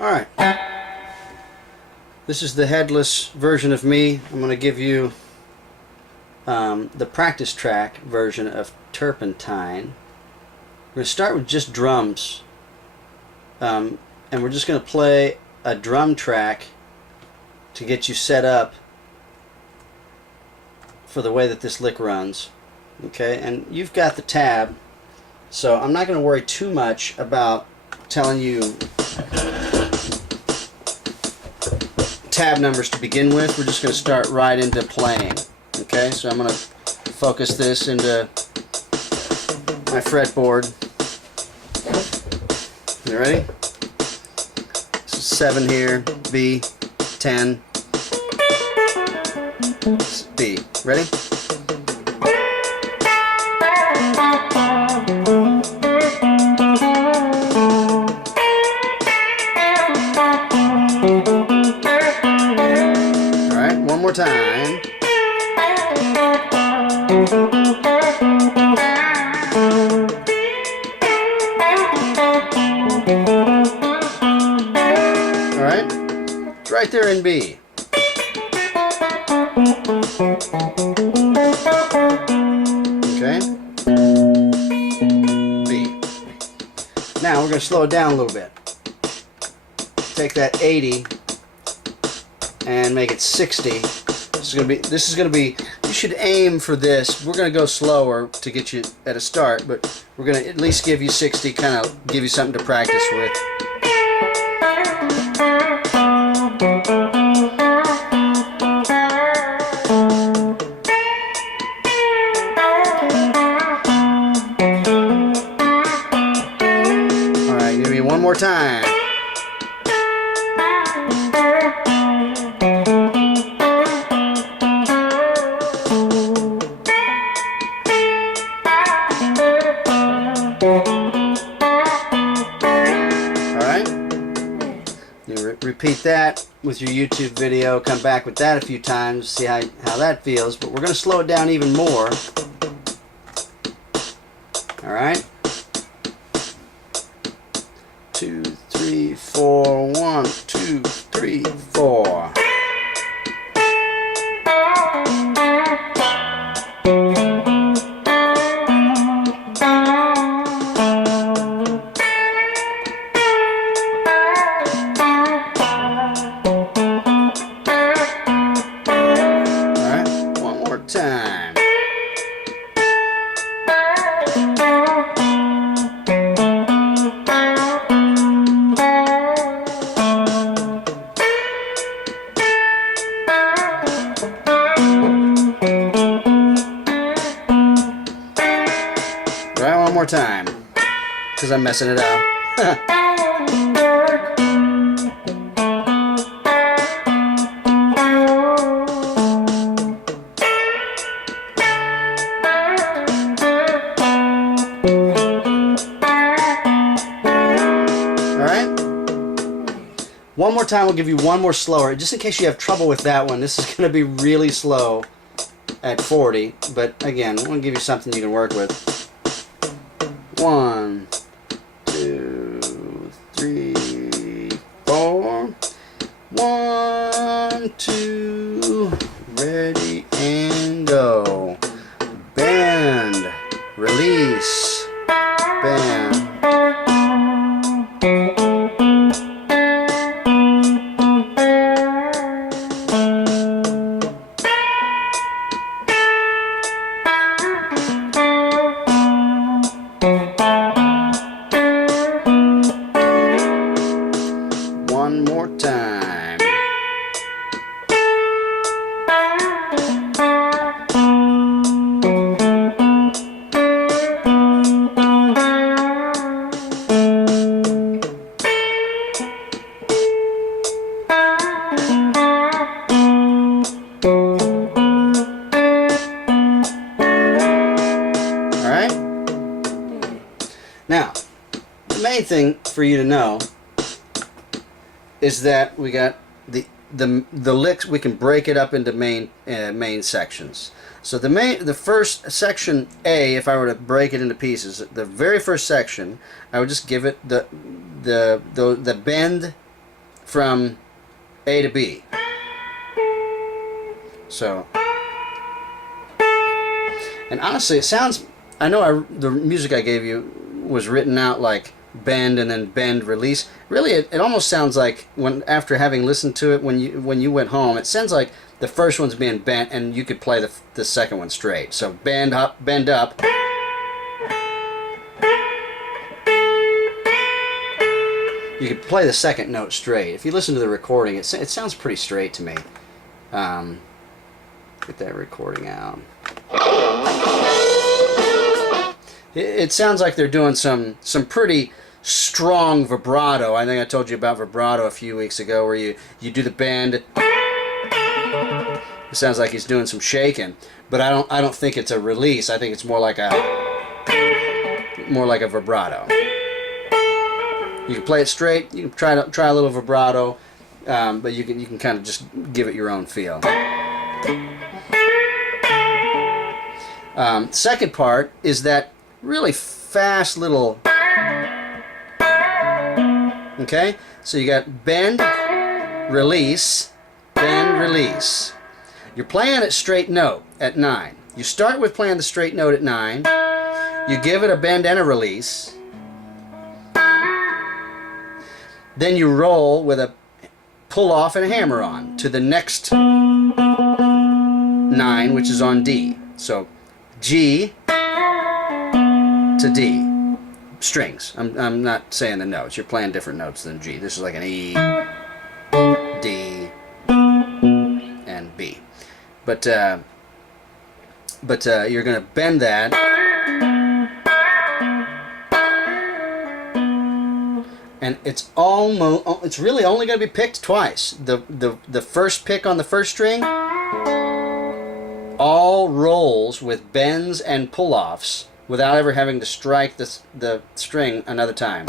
Alright, this is the headless version of me. I'm going to give you the practice track version of Turpentine. We're going to start with just drums, and we're just going to play a drum track to get you set up for the way that this lick runs. Okay, and you've got the tab, so I'm not going to worry too much about telling you tab numbers to begin with. We're just going to start right into playing. Okay, so I'm going to focus this into my fretboard. You ready? So 7 here, B, 10, B. Ready? Alright, one more time. Alright, it's right there in B. Okay. B. Now we're going to slow it down a little bit. Take that 80 and make it 60. This is going to be, you should aim for this. We're going to go slower to get you at a start, but we're going to at least give you 60, kind of give you something to practice with. Alright, give me one more time. Repeat that with your YouTube video, come back with that a few times, see how that feels, but we're going to slow it down even more. Alright? 2, 3, 4, 1, 2, 3, 4. Time. Right, one more time, because I'm messing it up. One more time, we'll give you one more slower, just in case you have trouble with that one. This is going to be really slow at 40, but again, I'm going to give you something you can work with. 1, 2, 3, 4. 1, 2, ready and go. Bend, release, bend. One more time. All right. Now, the main thing for you to know is that we got the licks. We can break it up into main sections. So the first section A, if I were to break it into pieces, the very first section, I would just give it the bend from A to B. So, and honestly, it sounds, I know the music I gave you was written out like bend and then bend, release. Really, it almost sounds like, when after having listened to it when you went home, it sounds like the first one's being bent and you could play the second one straight. So bend up, bend up. You could play the second note straight. If you listen to the recording, it sounds pretty straight to me. Get that recording out. It sounds like they're doing some pretty strong vibrato. I think I told you about vibrato a few weeks ago, where you do the bend. It sounds like he's doing some shaking, but I don't think it's a release. I think it's more like a vibrato. You can play it straight. You can try a little vibrato, but you can kind of just give it your own feel. Second part is that really fast little. Okay, so you got bend, release, bend, release. You're playing it straight note at 9. You start with playing the straight note at 9. You give it a bend and a release. Then you roll with a pull off and a hammer on to the next 9, which is on D. So G to D. Strings. I'm not saying the notes. You're playing different notes than G. This is like an E, D, and B. But you're going to bend that. And it's really only going to be picked twice. The first pick on the first string all rolls with bends and pull-offs without ever having to strike the string another time.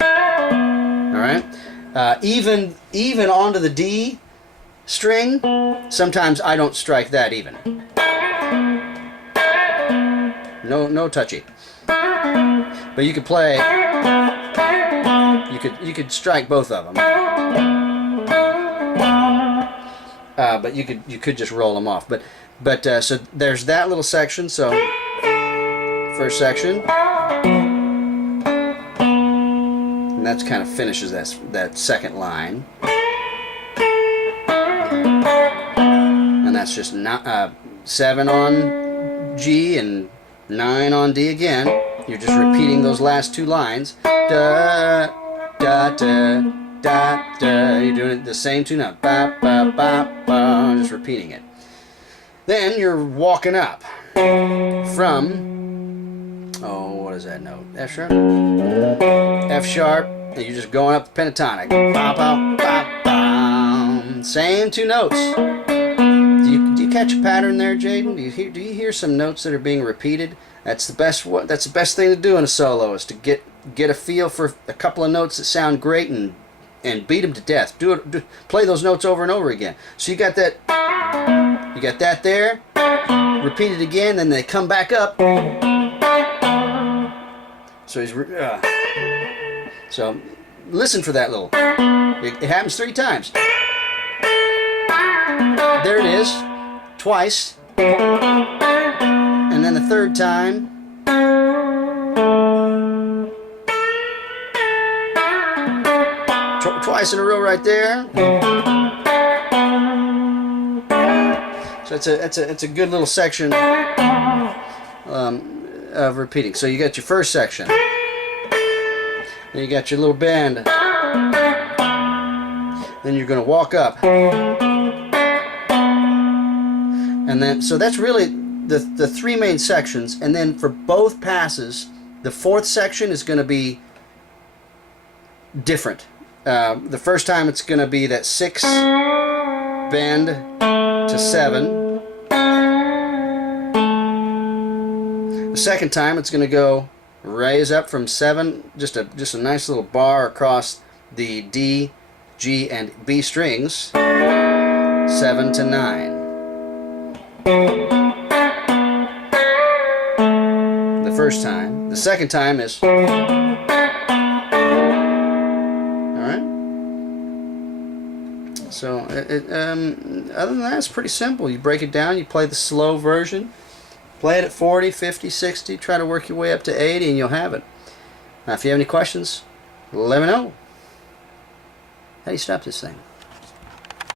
All right. Even onto the D string, sometimes I don't strike that even. No touchy. But you could play. You could strike both of them. But you could just roll them off. But so there's that little section. So first section, and that kind of finishes that second line. And that's just 7 on G and 9 on D again. You're just repeating those last 2 lines. Da, da, da, da, da. You're doing it the same 2 notes. Ba, ba, ba, ba. Just repeating it. Then you're walking up from, what is that note? F sharp? F sharp. And you're just going up the pentatonic. Ba, ba, ba, ba. Same 2 notes. Do you catch a pattern there, Jadon? Do you hear some notes that are being repeated? That's the best thing to do in a solo, is to get a feel for a couple of notes that sound great and beat them to death. Play those notes over and over again. So you got that there. Repeat it again, then they come back up. So so listen for that little. It happens 3 times. There it is, twice, and then the 3rd time. Twice in a row right there. So it's a good little section of repeating. So you got your first section, then you got your little bend, then you're going to walk up. And then, so that's really the 3 main sections. And then for both passes, the 4th section is going to be different. The first time it's going to be that 6 bend to 7. The second time it's going to go raise up from 7, just a nice little bar across the D, G, and B strings, 7 to 9. the first time. The second time is... Alright? So, other than that, it's pretty simple. You break it down, you play the slow version, play it at 40, 50, 60, try to work your way up to 80, and you'll have it. Now, if you have any questions, let me know. How do you stop this thing?